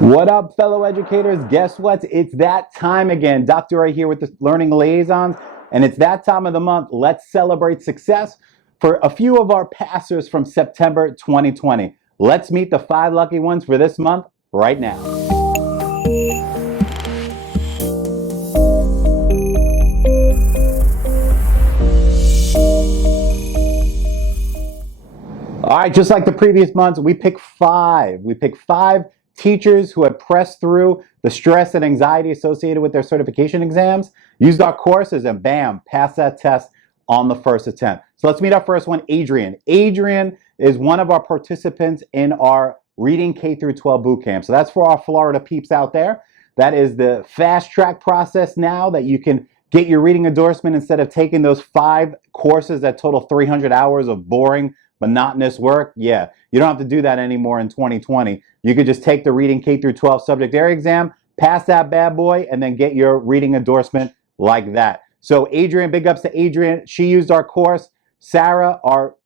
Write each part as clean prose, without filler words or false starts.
What up, fellow educators? Guess what? It's that time again. Dr. Ray here with the Learning Liaisons, and it's that time of the month. Let's celebrate success for a few of our passers from September 2020. Let's meet the 5 lucky ones for this month right now. All right, just like the previous months, we pick 5. We pick 5 teachers who have pressed through the stress and anxiety associated with their certification exams, used our courses, and bam, passed that test on the first attempt. So let's meet our first one, Adrienne. Adrienne is one of our participants in our Reading K through 12 Bootcamp. So that's for our Florida peeps out there. That is the fast track process now that you can get your reading endorsement instead of taking those 5 courses that total 300 hours of boring, monotonous work. Yeah, you don't have to do that anymore in 2020. You could just take the Reading K through 12 subject area exam, pass that bad boy, and then get your reading endorsement like that. So Adrienne, big ups to Adrienne. She used our course. Sarah, our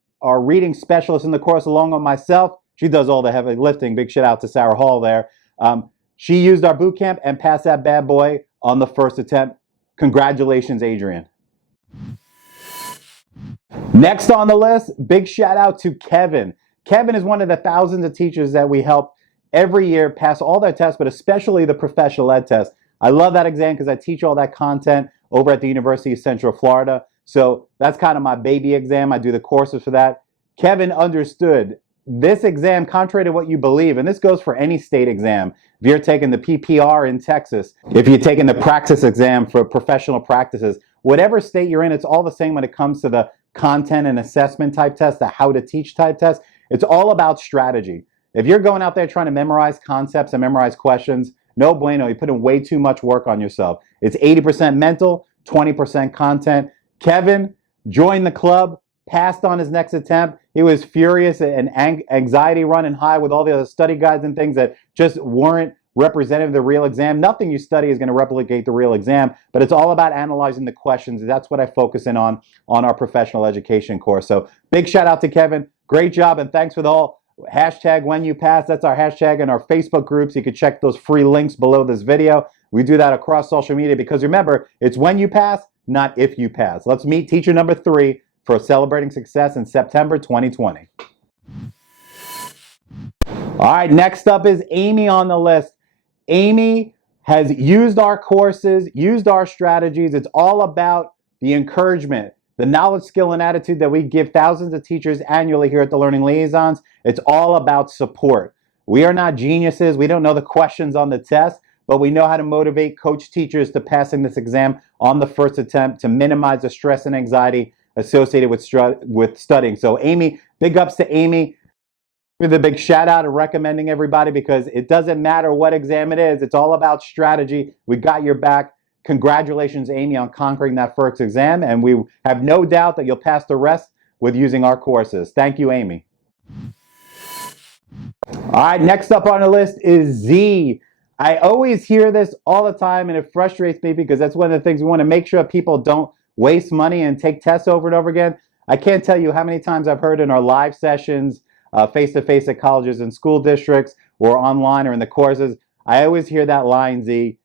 reading specialist in the course, along with myself, she does all the heavy lifting. Big shout out to Sarah Hall there. She used our boot camp and passed that bad boy on the first attempt. Congratulations, Adrienne. Next on the list, big shout out to Kevin. Kevin is one of the thousands of teachers that we help every year pass all their tests, but especially the professional ed test. I love that exam because I teach all that content over at the University of Central Florida. So that's kind of my baby exam. I do the courses for that. Kevin understood this exam, contrary to what you believe, and this goes for any state exam. If you're taking the PPR in Texas, if you're taking the Praxis exam for professional practices, whatever state you're in, it's all the same when it comes to the content and assessment type test, the how to teach type test. It's all about strategy. If you're going out there trying to memorize concepts and memorize questions, no bueno, you put in way too much work on yourself. It's 80% mental, 20% content. Kevin joined the club, passed on his next attempt. He was furious and anxiety running high with all the other study guides and things that just weren't representative of the real exam. Nothing you study is going to replicate the real exam, but it's all about analyzing the questions. That's what I focus in on our professional education course. So big shout out to Kevin. Great job, and thanks for the whole hashtag when you pass. That's our hashtag in our Facebook groups. You can check those free links below this video. We do that across social media because remember, it's when you pass, not if you pass. Let's meet teacher number 3 for celebrating success in September 2020. All right, next up is Amy on the list. Amy has used our courses, used our strategies. It's all about the encouragement, the knowledge, skill, and attitude that we give thousands of teachers annually here at the Learning Liaisons. It's all about support. We are not geniuses. We don't know the questions on the test, but we know how to motivate, coach teachers to passing this exam on the first attempt to minimize the stress and anxiety associated with studying. So Amy, big ups to Amy. With a big shout out and recommending everybody because it doesn't matter what exam it is. It's all about strategy. We got your back. Congratulations, Amy, on conquering that first exam. And we have no doubt that you'll pass the rest with using our courses. Thank you, Amy. All right, next up on the list is Zee. I always hear this all the time and it frustrates me because that's one of the things we want to make sure people don't waste money and take tests over and over again. I can't tell you how many times I've heard in our live sessions, face-to-face at colleges and school districts or online or in the courses. I always hear that line, Zee,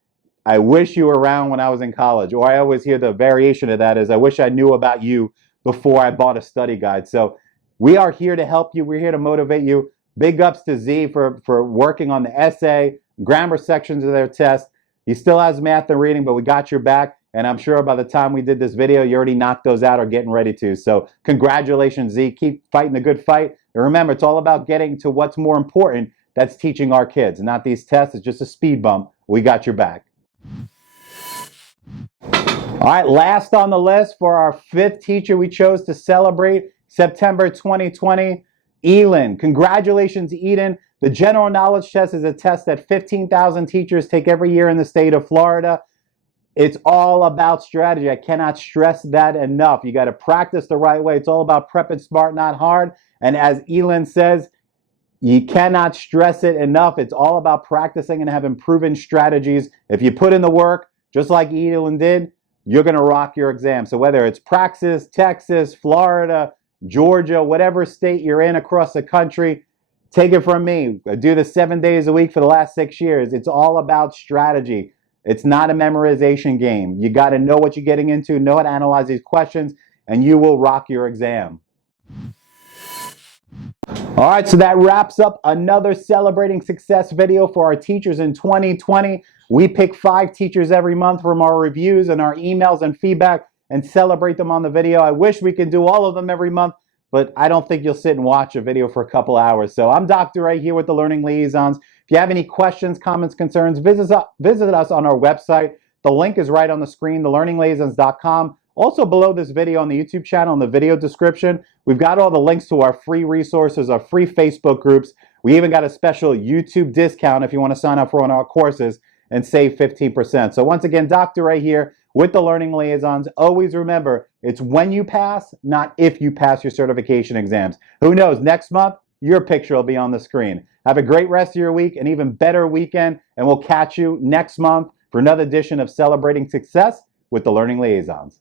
I wish you were around when I was in college. Or I always hear the variation of that is, I wish I knew about you before I bought a study guide. So we are here to help you. We're here to motivate you. Big ups to Zee for working on the essay, grammar sections of their test. He still has math and reading, but we got your back. And I'm sure by the time we did this video, you already knocked those out or getting ready to. So congratulations, Zee. Keep fighting the good fight. And remember, it's all about getting to what's more important. That's teaching our kids, not these tests. It's just a speed bump. We got your back. All right, last on the list for our 5th teacher we chose to celebrate September 2020, Elin. Congratulations, Elin. The general knowledge test is a test that 15,000 teachers take every year in the state of Florida. It's all about strategy. I cannot stress that enough. You got to practice the right way. It's all about prepping smart, not hard. And as Elin says, you cannot stress it enough. It's all about practicing and having proven strategies. If you put in the work, just like Elin did, you're going to rock your exam. So whether it's Praxis, Texas, Florida, Georgia, whatever state you're in across the country, Take it from me. I do this 7 days a week for the last 6 years. It's all about strategy. It's not a memorization game. You got to know what you're getting into, know how to analyze these questions, and you will rock your exam. All right, so that wraps up another Celebrating Success video for our teachers in 2020. We pick 5 teachers every month from our reviews and our emails and feedback and celebrate them on the video. I wish we could do all of them every month, but I don't think you'll sit and watch a video for a couple hours. So I'm Dr. Ray here with the Learning Liaisons. If you have any questions, comments, concerns, visit us on our website. The link is right on the screen, thelearningliaisons.com. Also below this video on the YouTube channel in the video description, we've got all the links to our free resources, our free Facebook groups. We even got a special YouTube discount if you want to sign up for one of our courses and save 15%. So once again, Dr. Ray here with the Learning Liaisons. Always remember, it's when you pass, not if you pass your certification exams. Who knows, next month, your picture will be on the screen. Have a great rest of your week, an even better weekend, and we'll catch you next month for another edition of Celebrating Success with the Learning Liaisons.